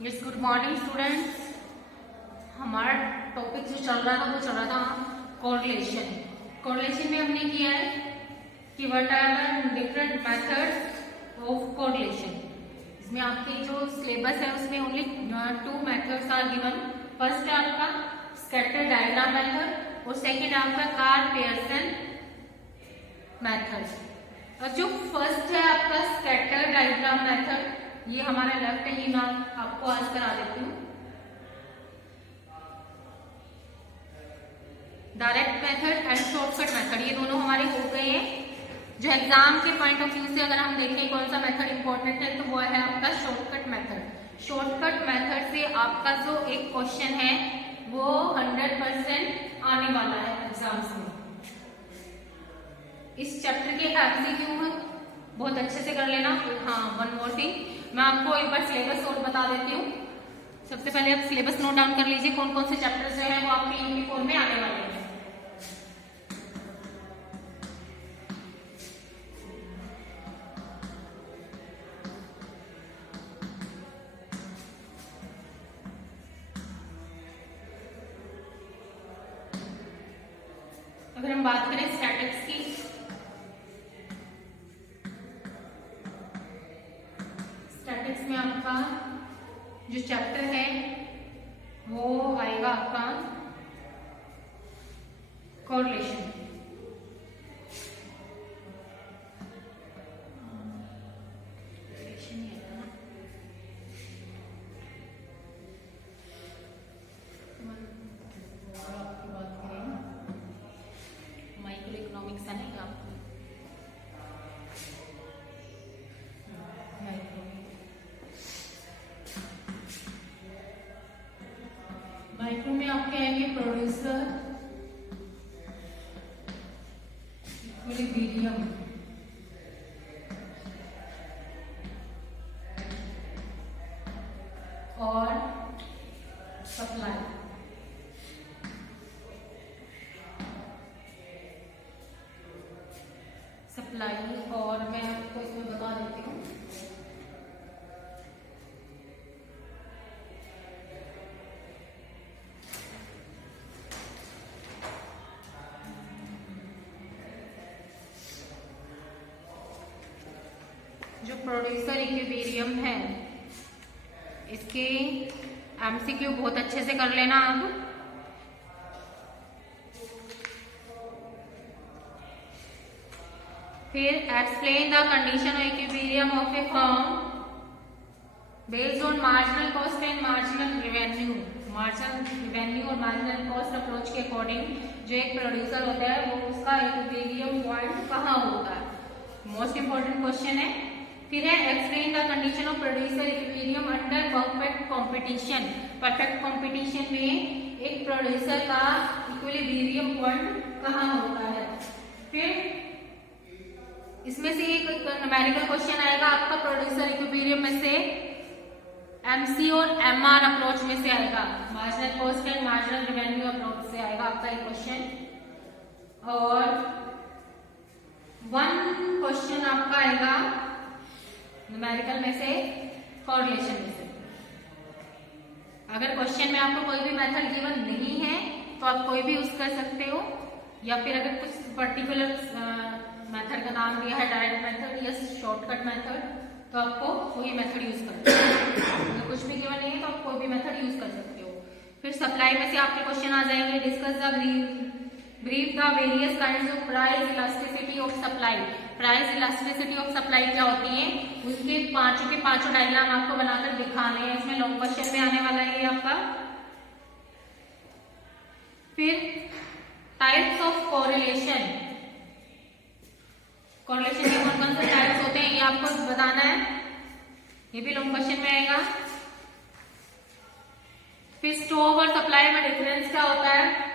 Yes, good morning students. हमारा topic जो चल रहा था वो चल रहा था कोरिलेशन। कोरिलेशन में हमने किया है कि what are the different methods of correlation. इसमें आपके जो सिलेबस है उसमें only 2 methods are given. First है आपका स्कैटर डायग्राम मेथड और सेकंड है आपका कार्ल पियर्सन मेथड। और जो फर्स्ट है आपका स्कैटर डायग्राम मेथड, ये हमारा लेफ्ट है, ये मैं आपको आज करा देती हूँ। Direct method and shortcut method, ये दोनों हमारे हो गए हैं। जो एग्जाम के पॉइंट ऑफ व्यू से अगर हम देखें कौन सा मेथड इंपॉर्टेंट है तो वो है आपका शॉर्टकट मेथड। शॉर्टकट मेथड से आपका जो एक क्वेश्चन है वो 100% आने वाला है एग्जाम्स में। इस चैप्टर के एमसीक्यू बहुत अच्छे से कर लेना। हाँ, वन मोर थिंग, मैं आपको एक बार सिलेबस और बता देती हूँ। सबसे पहले आप सिलेबस नोट डाउन कर लीजिए, कौन कौन से चैप्टर्स जो है वो आपके यूनिफॉर्म में आने वाले हैं। अगर हम बात करें स्टैटिक्स की, स्टैटिक्स में आपका जो चैप्टर है वो आएगा आपका कोरिलेशन। माइक्रो इकोनॉमिक्स है नहीं आपको, माइक्रो में आपके आएंगे प्रोड्यूसर, इक्विलिब्रियम, और सप्लाई। सप्लाई और मैं आपको इसमें बता देती हूँ। जो प्रोड्यूसर इक्विलिब्रियम है इसके एमसीक्यू बहुत अच्छे से कर लेना आप। फिर explain the condition of equilibrium of A firm based on marginal cost and marginal revenue. Marginal revenue और मार्जिनल कॉस्ट अप्रोच के अकॉर्डिंग जो एक प्रोड्यूसर होता है वो उसका इक्विलिब्रियम पॉइंट कहाँ होता है, मोस्ट इंपॉर्टेंट क्वेश्चन है। फिर है explain the condition of producer equilibrium under perfect competition. Perfect competition में एक प्रोड्यूसर का इक्विलिब्रियम पॉइंट कहाँ होता है। फिर इसमें से एक न्यूमेरिकल क्वेश्चन आएगा आपका प्रोड्यूसर इक्विलिब्रियम में से, एमसी और एमआर अप्रोच में से आएगा, marginal cost and marginal revenue approach से आएगा आपका एक क्वेश्चन। और वन क्वेश्चन आपका आएगा न्यूमेरिकल में से कोरिलेशन में से। अगर क्वेश्चन में आपको कोई भी मेथड गिवन नहीं है तो आप कोई भी यूज कर सकते हो, या फिर अगर कुछ पर्टिकुलर मेथड का नाम दिया है डायरेक्ट मेथड या शॉर्टकट मेथड तो आपको वही मेथड यूज करना है। अगर कुछ भी गिवन नहीं है तो आप कोई भी मेथड यूज कर सकते हो। फिर सप्लाई में से आपके क्वेश्चन आ जाएंगे, discuss the brief the various kinds of price elasticity of supply. Price elasticity of supply क्या होती है उसके पांचों के पांचों डायग्राम आपको बनाकर दिखाने हैं। इसमें लॉन्ग क्वेश्चन में आने वाला है ये आपका। फिर टाइप्स ऑफ कोरिलेशन, कोरिलेशन के कौन कौन से टाइप्स होते हैं ये आपको बताना है, ये भी लॉन्ग क्वेश्चन में आएगा। फिर स्टोव और सप्लाई में डिफरेंस क्या होता है,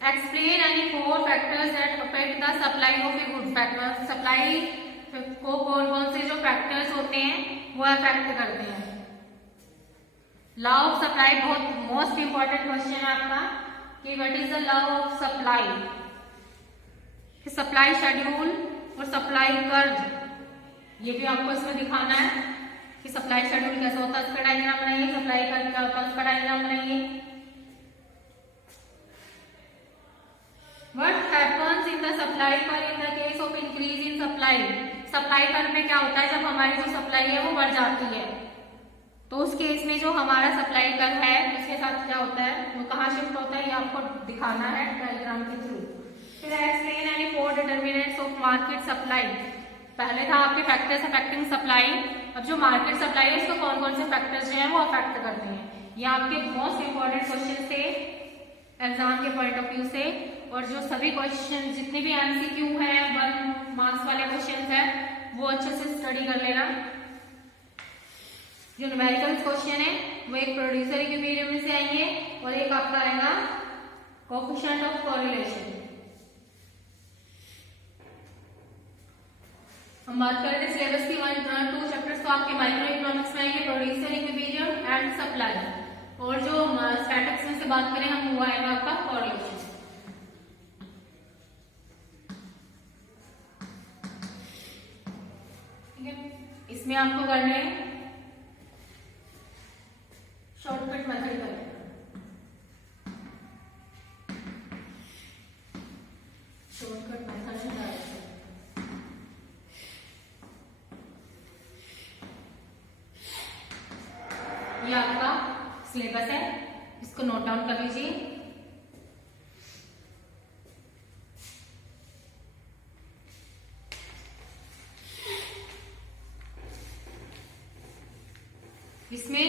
explain any 4 factors that affect the supply of a good. Factor supply को कौन कौन से जो फैक्टर्स होते हैं वो अफेक्ट करते हैं। लॉ ऑफ सप्लाई बहुत मोस्ट इंपॉर्टेंट क्वेश्चन है आपका कि what is the law of supply. Supply schedule और सप्लाई कर्व ये भी आपको इसमें दिखाना है। कि सप्लाई शेड्यूल कैसे होता है उसका डायग्राम बनाइए, सप्लाई का क्या होता है उसका डायग्राम बनाइए। What happens in the supply पर in the case of increase in supply. Supply पर में क्या होता है, जब हमारी जो सप्लाई है वो बढ़ जाती है, तो उस केस में जो हमारा सप्लाई कर है उसके साथ क्या होता है, वो कहाँ शिफ्ट होता है, ये आपको दिखाना है डायग्राम के थ्रू। फिर explain any 4 determinants of market supply. पहले था आपके फैक्टर्स अफेक्टिंग सप्लाई, अब जो मार्केट सप्लाई है उसको कौन कौन से फैक्टर्स जो है वो अफेक्ट करते हैं। ये आपके मोस्ट इंपॉर्टेंट क्वेश्चन थे एग्जाम के पॉइंट ऑफ व्यू से, और जो सभी क्वेश्चन जितने भी एमसीक्यू है 1 मार्क्स वाले क्वेश्चन है वो अच्छे से स्टडी कर लेना। जो न्यूमेरिकल क्वेश्चन है वो एक प्रोड्यूसर इक्विलिब्रियम में से आएंगे और एक आपका आएगा कोएफिशिएंट ऑफ कोरिलेशन। हम बात करें सिलेबस की 1 2 चैप्टर्स तो आपके माइक्रो इकोनॉमिक्स में आएंगे, प्रोड्यूसर इक्विलिब्रियम एंड सप्लाई, और जो स्टैटिक्स में से बात करें हम वो आएगा आपका कोरिलेशन। ठीक है, इसमें आपको करने हैं शॉर्टकट मेथड करें। शॉर्टकट मेथड है, ये आपका सिलेबस है, इसको नोट डाउन कर लीजिए। इसमें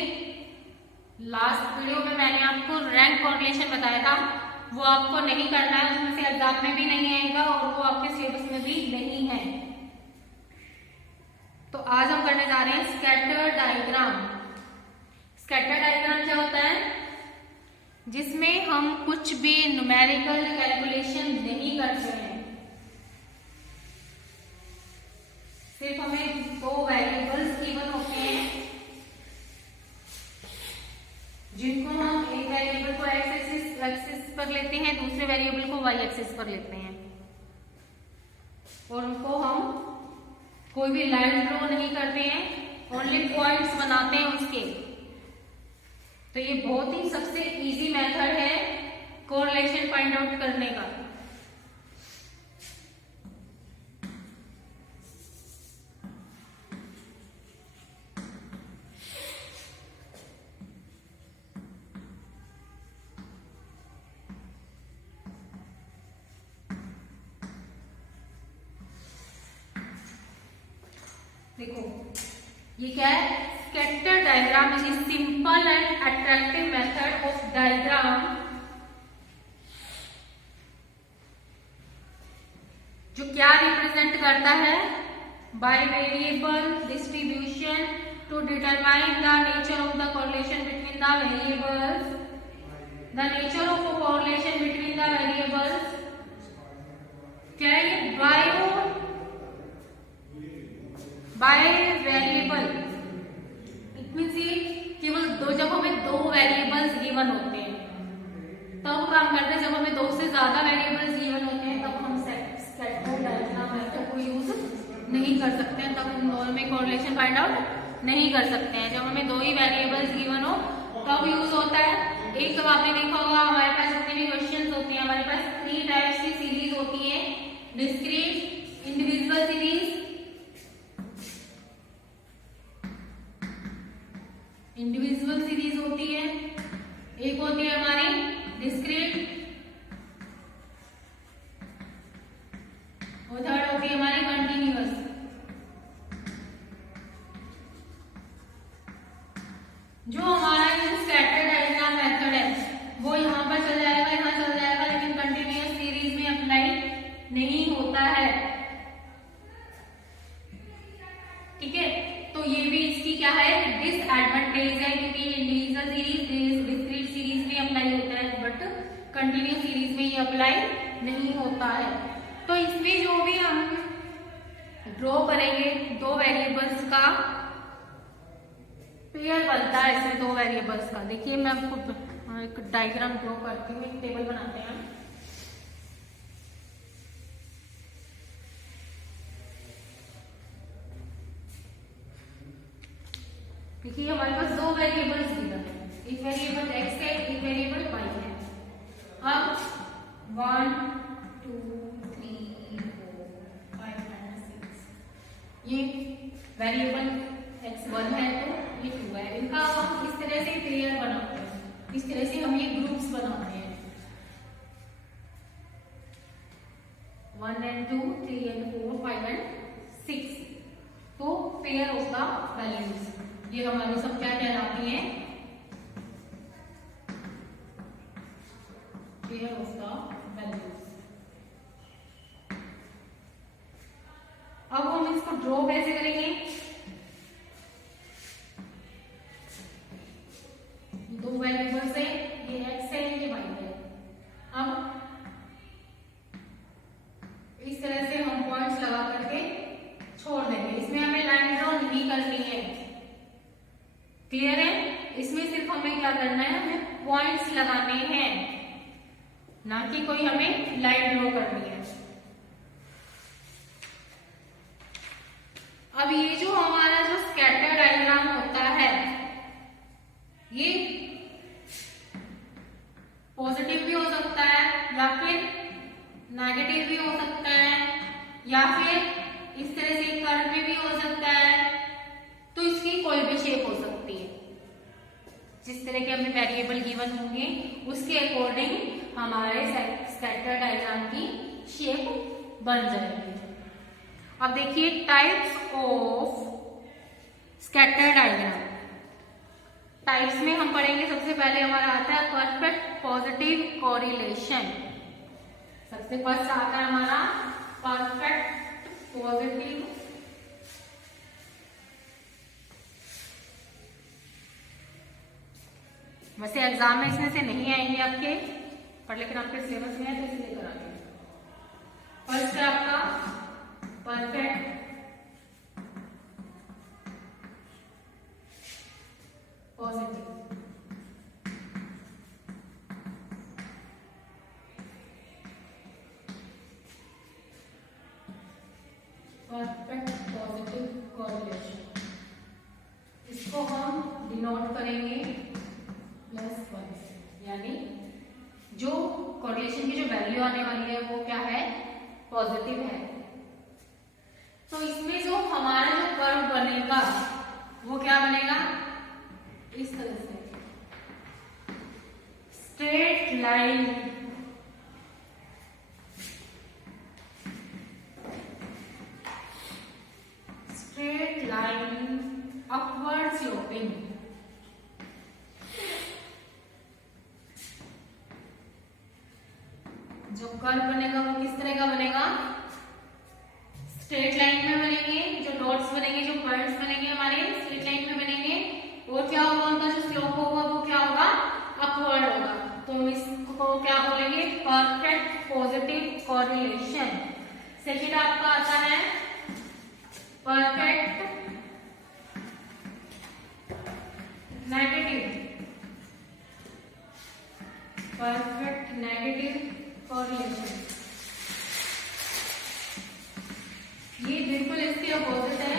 लास्ट वीडियो में मैंने आपको रैंक कॉरिलेशन बताया था, वो आपको नहीं करना है, उसमें से एग्जाम में भी नहीं आएगा और वो आपके सिलेबस में भी नहीं है। तो आज हम करने जा रहे हैं स्कैटर डायग्राम। स्कैटर डायग्राम क्या होता है, जिसमें हम कुछ भी न्यूमेरिकल कैलकुलेशन नहीं करते हैं, सिर्फ हमें 2 वेरिएबल्स गिवन होते हैं जिनको हम एक वेरिएबल को एक्सिस पर लेते हैं, दूसरे वेरिएबल को वाई एक्सिस पर लेते हैं, और उनको हम कोई भी लाइन ड्रॉ नहीं करते हैं, ओनली पॉइंट्स बनाते हैं उसके। तो ये बहुत ही सबसे इजी मेथड है कोरिलेशन फाइंड आउट करने का। देखो ये क्या है, scatter diagram is simple and attractive method of diagram जो क्या रिप्रेजेंट करता है, by variable distribution to determine the nature of the correlation between the variables, the nature of correlation between the variables क्या है, ये बाय वेरिएबल, इट मींस ये केवल जब हमें 2 वेरिएबल्स गिवन होते हैं तब काम करते हैं, जब हमें 2 से ज्यादा वेरिएबल्स गिवन होते हैं तब हम स्कैटर डायग्राम मेथड को यूज नहीं कर सकते हैं, तब हम दोनों में कोरिलेशन फाइंड आउट नहीं कर सकते हैं। जब हमें 2 ही वेरिएबल्स गिवन हो तब यूज होता है। एक तो आपने देखा होगा हमारे पास जितने भी क्वेश्चन होते हैं, हमारे पास 3 टाइप्स की सीरीज होती है, discrete, individual series, individual series होती है, एक होती है हमारी डिस्क्रीट, और थर्ड होती है हमारी कंटिन्यूअस। जो हमारा स्कैटर डायग्राम मेथड है वो यहाँ पर चल जाएगा, यहाँ चल जाएगा, लेकिन कंटिन्यूअस सीरीज में अप्लाई नहीं होता है। ठीक है, तो ये भी इसकी क्या है, डिसएडवांटेज है, क्योंकि इंडिविजुअल सीरीज डिस्क्रीट सीरीज में अप्लाई होता है बट कंटिन्यूअस सीरीज में ये अप्लाई नहीं होता है। तो इसमें जो भी हम ड्रॉ करेंगे 2 वेरिएबल्स का पेयर बनता है, इसमें 2 वेरिएबल्स का। देखिए मैं आपको एक डायग्राम ड्रॉ करती हूँ, एक टेबल बनाते हैं। क्योंकि हमारे पास दो वेरिएबल्स गिवन है, एक वेरिएबल x है, एक वेरिएबल y है। अब 1 2 3 4 5 6 ये वेरिएबल x1 है तो ये 2 है। इनका हम इस तरह से पेयर बनाते हैं, इस तरह से हम ये ग्रुप्स बनाते हैं 1 and 2 3 and 4 5 and 6। तो पेयर ऑफ द वैल्यूज ये हमारी सब क्या कहलाती है, पेयर ऑफ द वैल्यूज। अब हम इसको ड्रॉ कैसे करेंगे, दो वेरिएबल्स है, ये x है ये y है। अब इस तरह से हम पॉइंट्स लगा करके छोड़ देंगे, इसमें हमें लाइन ड्रॉ नहीं करनी है, क्लियर है। इसमें सिर्फ हमें क्या करना है, हमें पॉइंट्स लगाने हैं, ना कि कोई हमें लाइन ड्रॉ करनी है। अब ये जो हमारा जो स्कैटर डायग्राम होता है ये पॉजिटिव भी हो सकता है या फिर नेगेटिव भी हो सकता है या फिर इस तरह से कर्व में भी हो सकता है। तो इसकी कोई भी शेप हो सकती है, जिस तरह के हमें वेरिएबल गिवन होंगे उसके अकॉर्डिंग हमारे स्कैटर डायग्राम की शेप बन जाएगी। अब देखिए types of scatter diagram. Types में हम पढ़ेंगे, सबसे पहले हमारा आता है परफेक्ट पॉजिटिव कोरिलेशन। सबसे फर्स्ट आता है हमारा परफेक्ट पॉजिटिव वैसे एग्जाम में इसमें से नहीं आएंगे आपके, पर लेकिन आपके सिलेबस में है तो इसलिए कराएंगे। फर्स्ट है आपका perfect positive. Perfect positive correlation, इसको हम डिनोट करेंगे +1 से, यानी जो कोरिलेशन की जो वैल्यू आने वाली है वो क्या है, पॉजिटिव है। तो इसमें जो हमारा जो कर्व बनेगा वो क्या बनेगा, इस तरह से straight line, straight line upward sloping. जो कर्व बनेगा वो किस तरह का बनेगा, स्ट्रेट लाइन में बनेंगे, जो डॉट्स बनेंगे, जो पॉइंट्स बनेंगे हमारे स्ट्रेट लाइन में बनेंगे, और क्या होगा उनका जो स्लोप होगा वो क्या होगा, अपवर्ड होगा। तो इसको क्या बोलेंगे, परफेक्ट पॉजिटिव कोरिलेशन। सेकंड आपका आता है perfect negative, perfect negative correlation. ये बिल्कुल इसके अपोजिट है,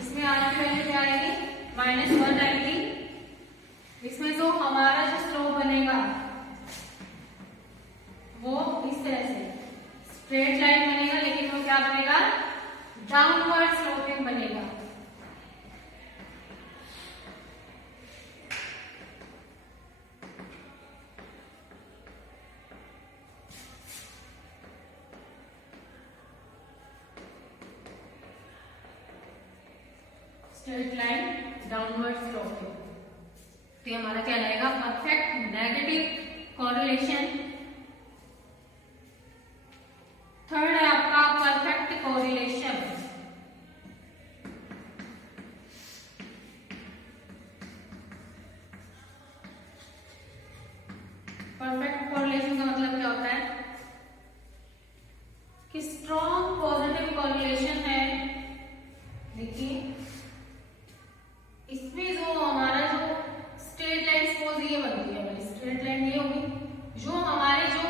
इसमें आज की वैल्यू क्या आएगी, -1 आएगी। इसमें जो हमारा जो स्लोप बनेगा वो इस तरह से स्ट्रेट लाइन बनेगा, लेकिन वो क्या बनेगा, डाउनवर्ड स्लोपिंग बनेगा। स्ट्रेट लाइन डाउनवर्ड स्लोपिंग, तो हमारा क्या रहेगा, परफेक्ट नेगेटिव कोरिलेशन। थर्ड है आपका परफेक्ट कोरिलेशन। परफेक्ट कोरिलेशन का मतलब क्या होता है कि स्ट्रॉन्ग पॉजिटिव कोरिलेशन है। देखिए इसमें जो हमारा जो स्ट्रेट लाइन सपोज ये बनती है, हमारी स्ट्रेट लाइन ये होगी, जो हमारे जो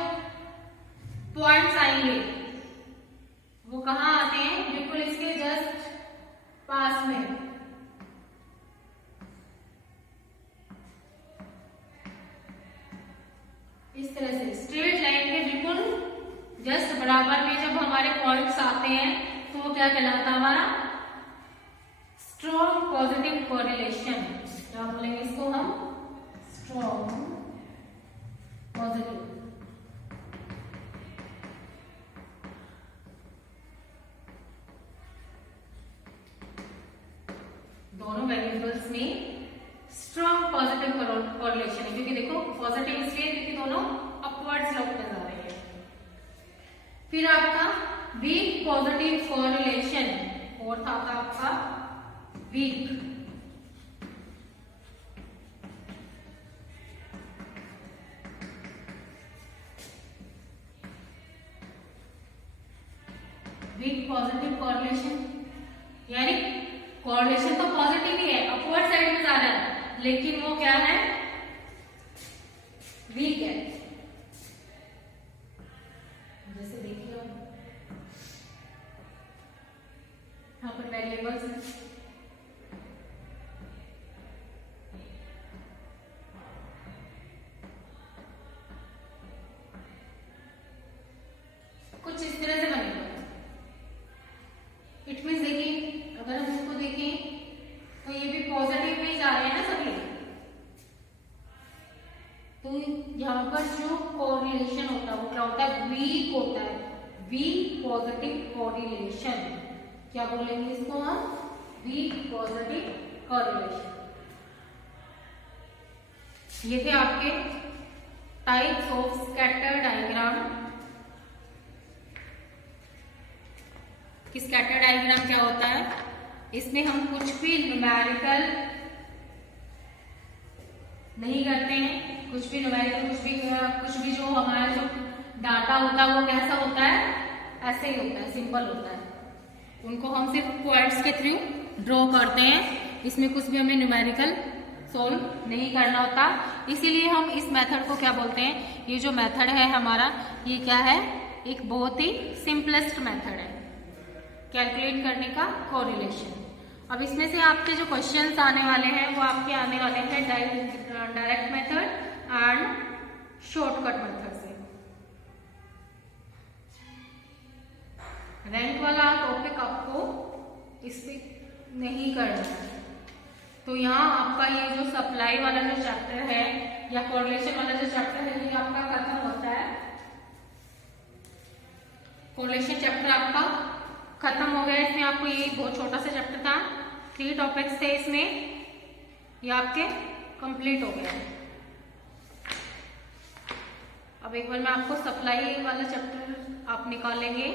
पॉइंट्स आएंगे वो कहाँ आते हैं, बिल्कुल इसके जस्ट पास में। क्या कहलाता है हमारा स्ट्रॉन्ग पॉजिटिव कोरिलेशन। क्या बोलेंगे इसको हम स्ट्रॉन्ग पॉजिटिव। दोनों वेरिएबल्स में स्ट्रॉन्ग पॉजिटिव कोरिलेशन है, क्योंकि देखो पॉजिटिव इसलिए क्योंकि दोनों अपवर्ड स्लोप पे जा रहे हैं। फिर आपका वीक पॉजिटिव कोरिलेशन, और था आपका वीक पॉजिटिव कोरिलेशन, यानी कोरिलेशन तो पॉजिटिव ही है, अपवर्ड साइड में जा रहा है, लेकिन वो क्या है वीक है। जैसे देखिए यहाँ पर वेरिएबल्स हैं, कुछ इस तरह से बनेगा। इट मीन्स देखिए अगर हम इसको देखें तो ये भी पॉजिटिव में ही जा रहे हैं ना सभी, तो यहाँ पर जो कोरिलेशन होता है वो क्या होता है वीक होता है, वीक पॉजिटिव कोरिलेशन। क्या बोलेंगे इसको हम वीक पॉजिटिव कोरिलेशन। ये थे आपके टाइप्स ऑफ स्कैटर डायग्राम। कि स्कैटर डायग्राम क्या होता है, इसमें हम कुछ भी न्यूमेरिकल नहीं करते हैं, कुछ भी न्यूमेरिकल कुछ भी जो हमारा जो डाटा होता है वो कैसा होता है ऐसे ही होता है, सिंपल होता है। उनको हम सिर्फ पॉइंट्स के थ्रू ड्रॉ करते हैं, इसमें कुछ भी हमें न्यूमेरिकल सोल्व नहीं करना होता। इसीलिए हम इस मेथड को क्या बोलते हैं, ये जो मेथड है हमारा ये क्या है एक बहुत ही सिंपलेस्ट मेथड है कैलकुलेट करने का कोरिलेशन। अब इसमें से आपके जो क्वेश्चंस आने वाले हैं वो आपके आने वाले हैं direct method and shortcut method से। रैंक वाला टॉपिक आपको इस पे नहीं करना है, तो यहाँ आपका ये जो सप्लाई वाला जो चैप्टर है या कोरिलेशन वाला जो चैप्टर है ये आपका खत्म होता है। कोरिलेशन चैप्टर आपका खत्म हो गया। इसमें आपको ये बहुत छोटा सा चैप्टर था, 3 टॉपिक्स थे इसमें, ये आपके कंप्लीट हो गया। अब एक बार मैं आपको सप्लाई वाला चैप्टर आप निकालेंगे।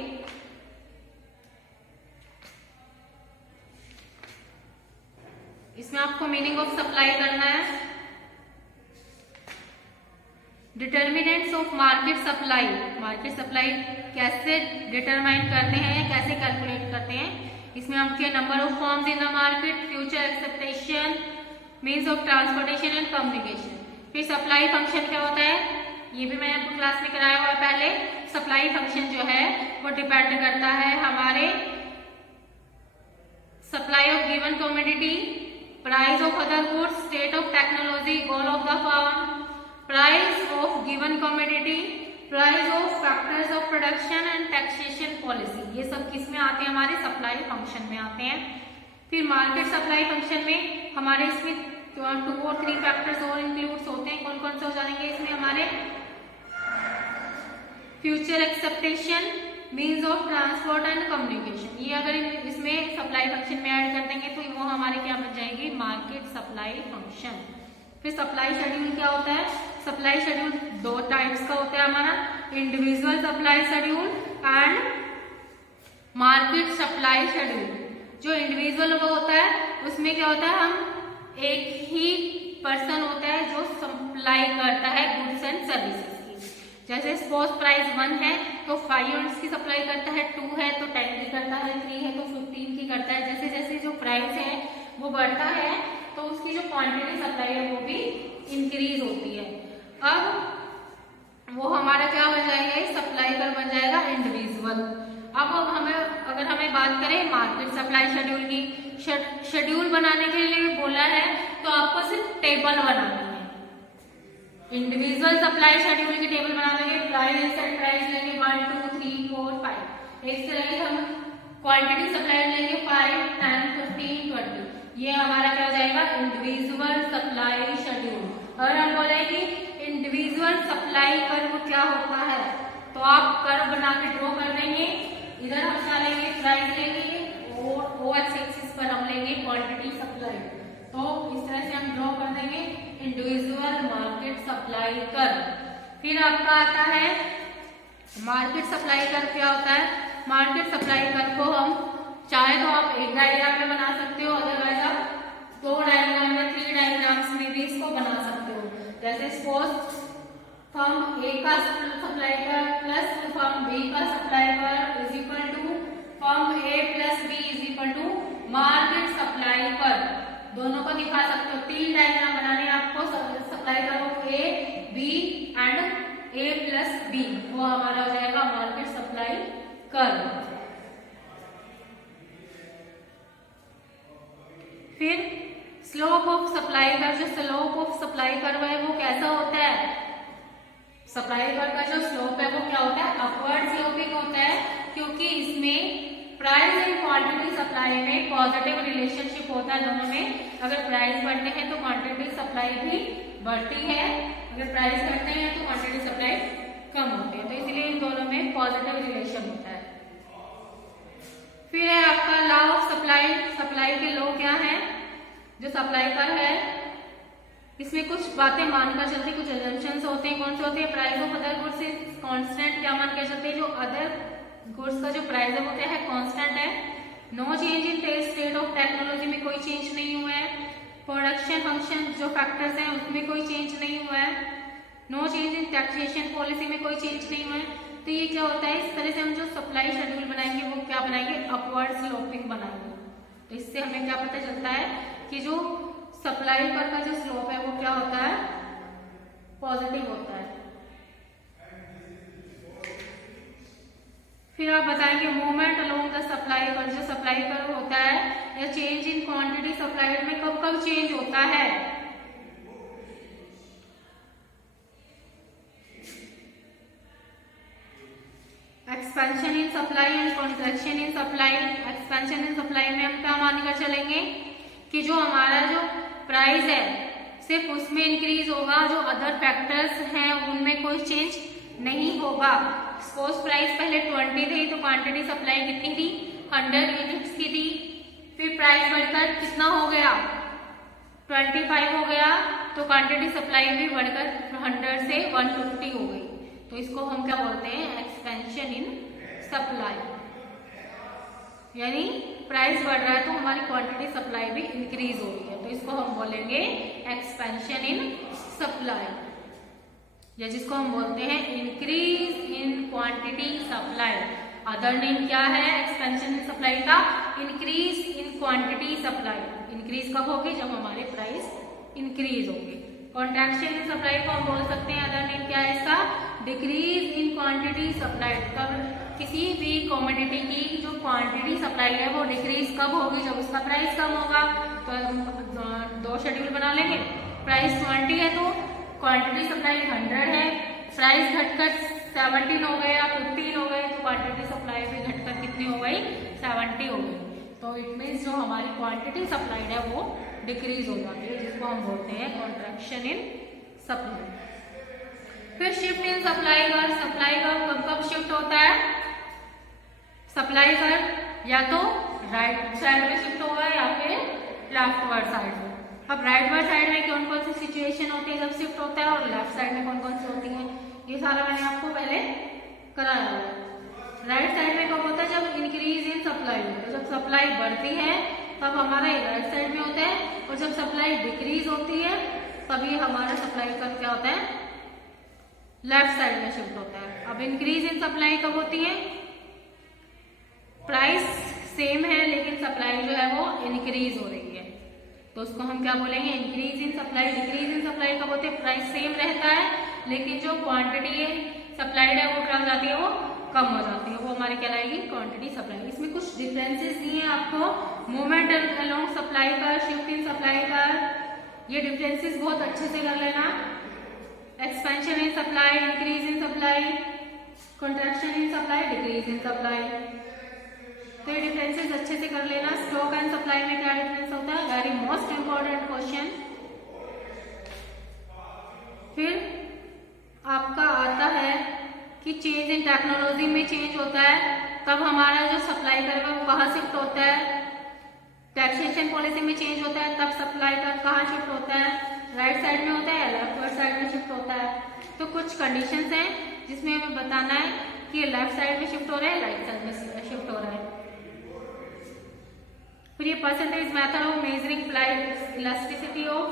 इसमें आपको मीनिंग ऑफ सप्लाई करना है, determinants of market supply. Market supply कैसे डिटरमाइन करते हैं, कैसे कैलकुलेट करते हैं। इसमें आपके number of forms in the market, future acceptation, means of transportation and communication. फिर सप्लाई फंक्शन क्या होता है ये भी मैंने आपको क्लास में कराया हुआ है पहले। सप्लाई फंक्शन जो है वो डिपेंड करता है हमारे supply of given commodity, price of other goods, state of technology, goal of the firm, price of given commodity, price of factors of production and taxation policy. ये सब किस में आते हैं हमारे सप्लाई फंक्शन में आते हैं। फिर मार्केट सप्लाई फंक्शन में हमारे इसमें 2 और 3 फैक्टर्स और इंक्लूड्स होते हैं। कौन कौन से हो जाएंगे इसमें हमारे future acceptation, means of transport and communication. ये अगर इसमें सप्लाई फंक्शन में ऐड कर देंगे तो वो हमारे क्या बन जाएगी मार्केट सप्लाई फंक्शन। फिर सप्लाई शेड्यूल क्या होता है, सप्लाई शेड्यूल 2 टाइप्स का होता है हमारा, individual supply schedule and market supply schedule. जो इंडिविजुअल वो होता है उसमें क्या होता है हम एक ही पर्सन होता है जो सप्लाई करता है गुड्स एंड सर्विसेज की। जैसे सपोज प्राइस 1 है तो 5 यूनिट्स की सप्लाई करता है, 2 है तो 10 की करता है, 3 है तो 15 की करता है। जैसे जैसे जो प्राइस है वो बढ़ता है तो उसकी जो क्वांटिटी सप्लाई है वो भी इंक्रीज होती है। अब वो हमारा क्या बन जाएगा सप्लाई कर बन जाएगा इंडिविजुअल। अब अगर हमें बात करें मार्केट सप्लाई शेड्यूल की, शेड्यूल बनाने के लिए बोला है तो आपको सिर्फ टेबल बनानी है। इंडिविजुअल सप्लाई शेड्यूल की टेबल बना देंगे, प्राइस लेंगे 1 2 3 4 5। इस तरह हम क्वांटिटी सप्लाई लेंगे 5, 10, 15, 20। ये हमारा क्या हो जाएगा, इंडिविजुअल सप्लाई शेड्यूल। और हम बोलेंगे इंडिविजुअल सप्लाई कर्व क्या होता है, तो आप कर्व बना के ड्रॉ कर देंगे। इधर हम क्या लेंगे, प्राइस लेंगे और ओ एक्सिस पर हम लेंगे क्वांटिटी सप्लाई। तो इस तरह से हम ड्रॉ कर देंगे इंडिविजुअल मार्केट सप्लाई कर्व। फिर आपका आता है मार्केट सप्लाई कर्व। क्या होता है मार्केट सप्लाई कर्व को हम चाहे तो आप एक डायग्राम में बना सकते हो, अदरवाइज आप 2 डायग्राम या 3 डायग्राम्स में भी इसको बना सकते हो। जैसे सपोज फर्म ए का supply curve plus firm B का supply curve is equal to firm A plus B is equal to market supply curve. दोनों को दिखा सकते हो। 3 डायग्राम बनाने आपको supply curve A B and A plus B, वो हमारा हो जाएगा मार्केट सप्लाई कर। फिर स्लोप ऑफ सप्लाई कर्व, जो स्लोप ऑफ सप्लाई कर्व है वो कैसा होता है, सप्लाई कर्व का जो स्लोप है वो क्या होता है, अपवर्ड स्लोपिंग होता है, क्योंकि इसमें प्राइस एंड क्वांटिटी सप्लाई में पॉजिटिव रिलेशनशिप होता है दोनों में। अगर प्राइस बढ़ते हैं तो क्वांटिटी सप्लाई भी बढ़ती है, अगर प्राइस घटते हैं तो क्वांटिटी सप्लाई कम होती है, तो इसलिए इन दोनों में पॉजिटिव रिलेशन होता है। फिर है आपका लॉ ऑफ सप्लाई। सप्लाई के लॉ क्या है, जो सप्लाई कर्व है इसमें कुछ बातें मानकर चलती, कुछ अजम्पशंस होते हैं। कौन से होते हैं, price of other goods is constant. क्या मान के चलते हैं, जो अदर गुड्स का जो प्राइस है वो क्या है, कांस्टेंट है। No change in state of technology में कोई चेंज नहीं हुआ है। प्रोडक्शन फंक्शन जो फैक्टर्स हैं उसमें कोई चेंज नहीं हुआ है। No change in taxation policy में कोई चेंज नहीं हुआ है। तो ये क्या होता है, इस तरह से हम जो सप्लाई शेड्यूल बनाएंगे वो क्या बनाएंगे, अपवर्ड स्लोपिंग बनाएंगे। तो इससे हमें क्या पता चलता है कि जो सप्लाई कर्व का जो स्लोप है वो क्या होता है, पॉजिटिव होता है। फिर आप बताएंगे movement along the supply curve. जो सप्लाई कर्व होता है या चेंज इन क्वांटिटी सप्लाइड में कब कब चेंज होता है, expansion in supply and contraction in supply. Expansion in supply में हम क्या मानकर चलेंगे कि जो हमारा जो प्राइस है सिर्फ उसमें इंक्रीज होगा, जो अदर फैक्टर्स हैं उनमें कोई चेंज नहीं होगा। सपोज प्राइस पहले 20 थी तो क्वांटिटी सप्लाई कितनी थी, 100 यूनिट्स की थी। फिर प्राइस बढ़कर कितना हो गया, 25 हो गया, तो क्वांटिटी सप्लाई भी बढ़कर 100 से 150 हो गई। तो इसको हम क्या बोलते हैं, एक्सपेंशन इन सप्लाई। यानी प्राइस बढ़ रहा है तो हमारी क्वांटिटी सप्लाई भी इंक्रीज हो रही है, तो इसको हम बोलेंगे एक्सपेंशन इन सप्लाई, या जिसको हम बोलते हैं increase in quantity supply. Other name क्या है एक्सपेंशन इन सप्लाई का, increase in quantity supply. Increase कब होगी, जब हमारे प्राइस इंक्रीज होंगे। कॉन्ट्रैक्शन इन सप्लाई को हम बोल सकते हैं, अदर नेम क्या है इसका, डिक्रीज इन क्वांटिटी सप्लाइड। कब किसी भी कमोडिटी की जो क्वांटिटी सप्लाई है वो डिक्रीज कब होगी, जब उसका प्राइस कम होगा। तो हम 2 शेड्यूल बना लेंगे। प्राइस 20 है तो क्वांटिटी सप्लाई 100 है, प्राइस घटकर 17 हो गया, 15 हो गए, तो क्वांटिटी सप्लाई भी घटकर कितनी हो गई, 70 हो गई। तो इट मीन्स जो हमारी क्वांटिटी सप्लाइड है वो डिक्रीज हो जाती है, जिसको हम बोलते हैं कॉन्ट्रैक्शन इन सप्लाई। फिर shift in supply curve. Supply curve कब कब शिफ्ट होता है, सप्लाई कर्व या तो राइट साइड में शिफ्ट होगा या फिर लेफ्टवर्ड साइड में। अब राइटवर्ड साइड में कौन कौन सी सिचुएशन होती है जब शिफ्ट होता है, और लेफ्ट साइड में कौन कौन सी होती है, ये सारा मैंने आपको पहले कराया है। राइट साइड में कब होता है, जब इंक्रीज इन सप्लाई होता है। जब सप्लाई बढ़ती है तब हमारा ये राइट साइड में होता है, और जब सप्लाई डिक्रीज होती है तभी हमारा सप्लाई कर्व क्या होता है, लेफ्ट साइड में शिफ्ट होता है। अब इंक्रीज इन सप्लाई कब होती है, प्राइस सेम है लेकिन सप्लाई जो है वो इंक्रीज हो रही है, तो उसको हम क्या बोलेंगे, increase in supply. Decrease in supply कब होते हैं, प्राइस सेम रहता है लेकिन जो क्वांटिटी सप्लाइड है वो क्या हो जाती है, वो कम हो जाती है, वो हमारी कहलाएगी क्वांटिटी सप्लाई। इसमें कुछ डिफरेंसेस दिए हैं आपको, मूवमेंट अलोंग सप्लाई का, शिफ्ट इन सप्लाई का, ये डिफरेंसेस बहुत अच्छे से कर लेना। Expansion in supply, increase in supply, contraction in supply, decrease in supply. तो ये डिफरेंसेस अच्छे से कर लेना। स्टॉक एंड सप्लाई में क्या डिफरेंस होता है, वेरी मोस्ट इंपॉर्टेंट क्वेश्चन। फिर आपका आता है कि चेंज इन टेक्नोलॉजी में चेंज होता है, तब हमारा जो सप्लाई करेगा वो कहाँ शिफ्ट होता है। टैक्सेशन पॉलिसी में चेंज होता है, तब सप्लाई का कहाँ शिफ्ट होता है, राइट साइड में होता है या लेफ्ट साइड में शिफ्ट होता है। तो कुछ कंडीशंस हैं जिसमें हमें बताना है कि लेफ्ट साइड में शिफ्ट हो रहा है, राइट साइड में शिफ्ट हो रहा है। फिर ये percentage method of measuring elasticity of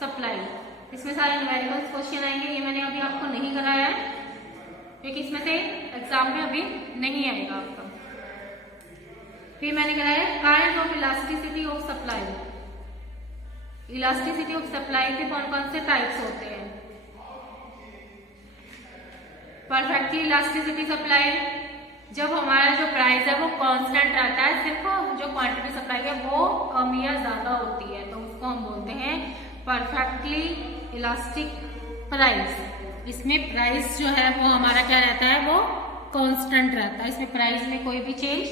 supply, इसमें सारे न्यूमेरिकल्स क्वेश्चन आएंगे। ये मैंने अभी आपको नहीं कराया है क्योंकि इसमें से एग्जाम में अभी नहीं आएगा आपका। फिर मैंने कराया kind of elasticity of supply. Elasticity of supply के कौन कौन से टाइप्स होते हैं। परफेक्टली इलास्टिसिटी सप्लाई, जब हमारा जो प्राइस है वो कांस्टेंट रहता है, सिर्फ जो क्वांटिटी सप्लाई है वो कम या ज्यादा होती है, तो उसको हम बोलते हैं परफेक्टली इलास्टिक प्राइस। इसमें प्राइस जो है वो हमारा क्या रहता है, वो कांस्टेंट रहता है, इसमें प्राइस में कोई भी चेंज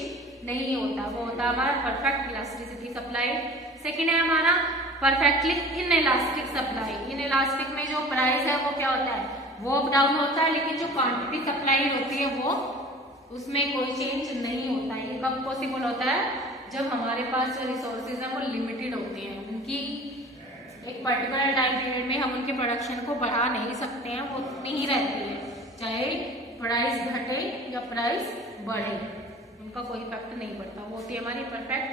नहीं होता, वो होता है हमारा परफेक्ट इलास्टिसिटी सप्लाई। सेकेंड है हमारा perfectly in elastic supply. In elastic में जो प्राइस है वो क्या होता है, वो अप डाउन होता है, लेकिन जो क्वांटिटी सप्लाई होती है वो उसमें कोई चेंज नहीं होता है। ये कब पॉसिबल होता है, जब हमारे पास जो रिसोर्सेज है वो लिमिटेड होते हैं, उनकी एक पर्टिकुलर टाइम पीरियड में हम उनके प्रोडक्शन को बढ़ा नहीं सकते हैं, वो उतनी ही रहती है, चाहे प्राइस घटे या प्राइस बढ़े, उनका कोई इफेक्ट नहीं पड़ता, वो होती है हमारी परफेक्ट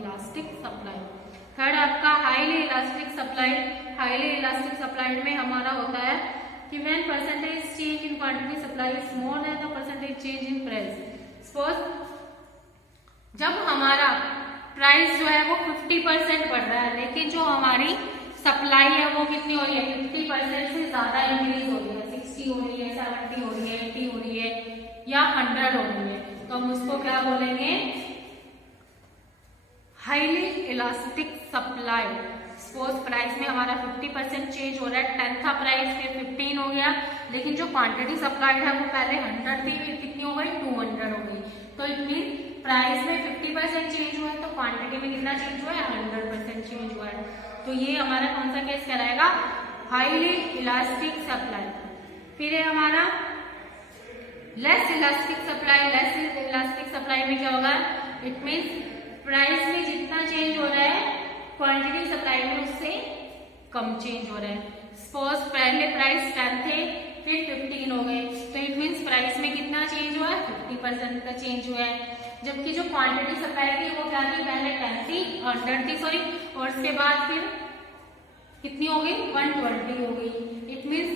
इलास्टिक सप्लाई। थर्ड आपका highly elastic supply. Highly elastic supply में हमारा होता है कि when percentage change in quantity supply is more than the percentage change in price. Suppose जब हमारा प्राइस जो है वो 50% बढ़ रहा है, लेकिन जो हमारी सप्लाई है वो कितनी हो रही है, 50% से ज्यादा इंक्रीज हो रही है, 60 हो रही है, 70 हो रही है, 80 हो रही है या 100 हो रही है, तो हम उसको क्या बोलेंगे, highly elastic supply. Suppose price में हमारा 50% चेंज हो रहा है, 10 था प्राइस, फिर 15 हो गया, लेकिन जो क्वांटिटी सप्लाइड है वो पहले 100 थी, फिर कितनी हो गई, 200 हो गई। तो इट मीन प्राइस में 50% चेंज हुआ है, तो क्वांटिटी में कितना चेंज हुआ है, 100% चेंज हुआ है। तो ये हमारा कौन सा केस कहलाएगा, हाईली इलास्टिक सप्लाई। फिर है हमारा less elastic supply. Less elastic supply में क्या होगा, इट मीन्स प्राइस में जितना चेंज हो रहा है क्वांटिटी सप्लाई में उससे कम चेंज हो रहा है। सपोज पहले प्राइस 10 थे, फिर 15 हो गए, तो इट मीन्स प्राइस में कितना चेंज हुआ है, 50% का चेंज हुआ है। जबकि जो क्वांटिटी सप्लाई थी वो क्या थी, पहले 10 थी, 100 थी सॉरी, और उसके बाद फिर कितनी हो गई, 120 हो गई। इट मीन्स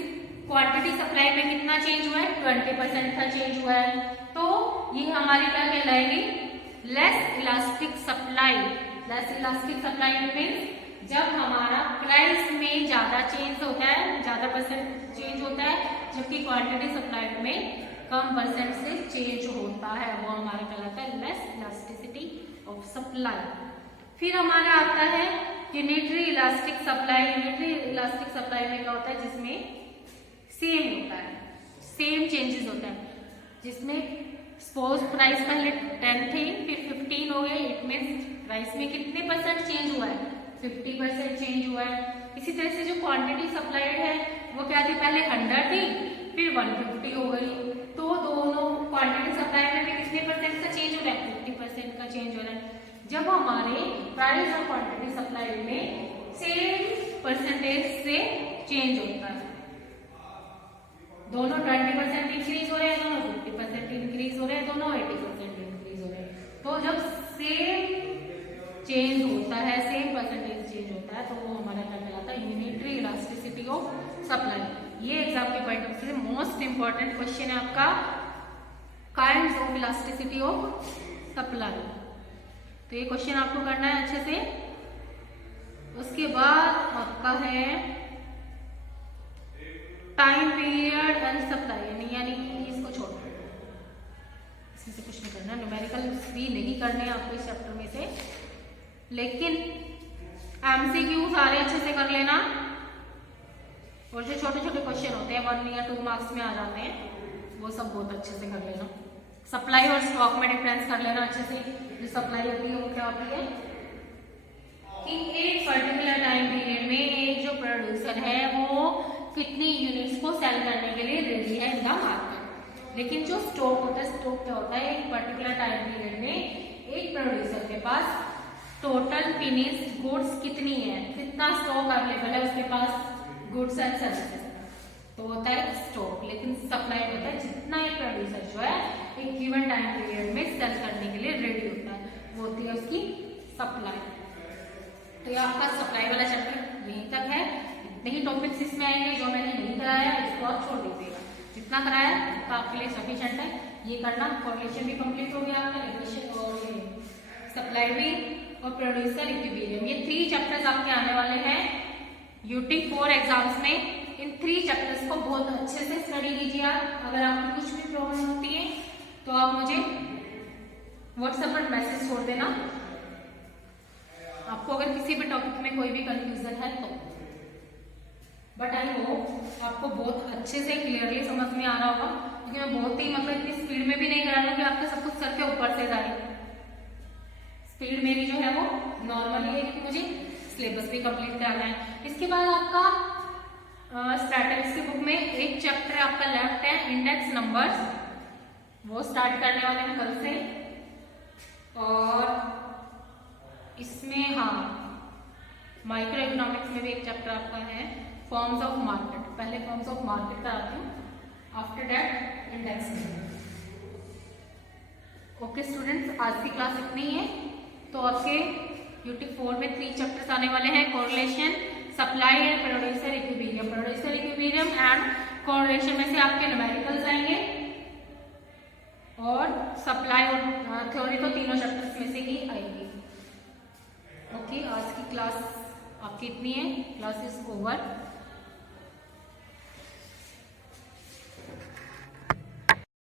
क्वांटिटी सप्लाई में कितना चेंज हुआ है, 20% का चेंज हुआ है। तो ये हमारी क्या कहलाएगी, less elastic supply. Less elastic supply means जब हमारा प्राइस में ज्यादा चेंज होता है, ज्यादा परसेंट चेंज होता है, जबकि क्वांटिटी सप्लाई में कम परसेंट से चेंज होता है, वो हमारा कहलाता है लेस इलास्टिसिटी ऑफ सप्लाई। फिर हमारा आता है unitary elastic supply. Unitary elastic supply में क्या होता है, जिसमें सेम होता है, सेम चेंजेस होता है, जिसमें सपोज प्राइस पहले 10 थे, फिर 15 हो गए, इट मीन्स प्राइस में कितने परसेंट चेंज हुआ है, 50% चेंज हुआ है। इसी तरह से जो क्वांटिटी सप्लाइड है वो क्या थी, पहले 100 थी, फिर 150 हो गई, तो दोनों क्वांटिटी सप्लाई में भी कितने परसेंट का चेंज हो रहा है, 50% का चेंज हो रहा है। जब हमारे प्राइस और क्वांटिटी सप्लाई में सेम परसेंटेज से चेंज होता है, दोनों 20% इंक्रीज हो रहे हैं, दोनों 50% इंक्रीज हो रहे हैं, दोनों 80% इंक्रीज हो रहे हैं, तो जब सेम चेंज होता है, सेम परसेंटेज चेंज होता है, तो वो हमारा क्या कहलाता है, यूनिटरी इलास्टिसिटी ऑफ सप्लाई। ये एग्जाम के पॉइंट ऑफ व्यू से मोस्ट इंपॉर्टेंट क्वेश्चन है आपका, kinds of elasticity of supply. तो ये क्वेश्चन आपको करना है अच्छे से। उसके बाद आपका है टाइम पीरियड एंड सप्लाई, यानी इसको छोड़ दो, इसमें से कुछ नहीं करना, न्यूमेरिकल भी नहीं करने आपको इस चैप्टर में से, लेकिन एमसीक्यू सारे अच्छे से कर लेना, और जो छोटे छोटे क्वेश्चन होते हैं 1 या 2 मार्क्स में आ जाते हैं वो सब बहुत अच्छे से कर लेना। सप्लाई और स्टॉक में डिफरेंस कर लेना अच्छे से। जो सप्लाई होती है वो क्या होती है कि एक पर्टिकुलर टाइम पीरियड में एक जो प्रोड्यूसर है वो कितनी यूनिट्स को सेल करने के लिए रेडी है इन द मार्केट। लेकिन जो स्टॉक होता है, स्टॉक क्या होता है, एक पर्टिकुलर टाइम पीरियड में एक प्रोड्यूसर के पास टोटल फिनिश्ड गुड्स कितनी है, कितना स्टॉक अवेलेबल है उसके पास गुड्स एंड सर्विसेज, तो होता है स्टॉक। लेकिन सप्लाई होता है जितना एक प्रोड्यूसर जो है एक गिवन टाइम पीरियड में सेल करने के लिए रेडी होता है, वो होती है उसकी सप्लाई। तो ये आपका सप्लाई वाला चैप्टर यहीं तक है। इतने ही टॉपिक्स इसमें आएंगे, जो मैंने नहीं कराया इसको आप छोड़ दीजिएगा, जितना कराया तो आपके लिए सफिशिएंट है। ये करना, कोरिलेशन भी कंप्लीट हो गया आपका, इक्वेशन और ये सप्लाई भी और प्रोड्यूसर इक्विलिब्रियम। ये 3 चैप्टर्स आपके आने वाले हैं यूटी 4 एग्जाम्स में। इन 3 चैप्टर्स को बहुत अच्छे से स्टडी कीजिए आप। अगर आपको कुछ भी प्रॉब्लम होती है तो आप मुझे व्हाट्सएप पर मैसेज छोड़ देना, आपको अगर किसी भी टॉपिक में कोई भी कंफ्यूजन है तो। बट आई होप आपको बहुत अच्छे से क्लियरली समझ में आ रहा होगा, क्योंकि मैं बहुत ही मतलब इतनी स्पीड में भी नहीं करा रही हूँ कि आपका सब कुछ सर के ऊपर से जाए। स्पीड मेरी जो है वो नॉर्मली है, क्योंकि मुझे सिलेबस भी कंप्लीट कराना है। इसके बाद आपका स्टैटिस्टिक्स की बुक में एक चैप्टर आपका लेफ्ट है, इंडेक्स नंबर्स, वो स्टार्ट करने वाले हैं कल से। और इसमें हाँ माइक्रो इकोनॉमिक्स में भी एक चैप्टर आपका है, फॉर्म्स ऑफ मार्केट। पहले फॉर्म्स ऑफ मार्केट कराती हूँ, after that index. Okay students, आज की क्लास इतनी है। तो आपके यूटी 4 में 3 चैप्टर्स आने वाले हैं, correlation, supply and producer equilibrium. Producer equilibrium and correlation में से आपके न्यूमेरिकल्स आएंगे, और सप्लाई और थ्योरी तो तीनों चैप्टर्स में से ही आएंगी। ओके, आज की क्लास आपकी इतनी है, क्लास इज ओवर।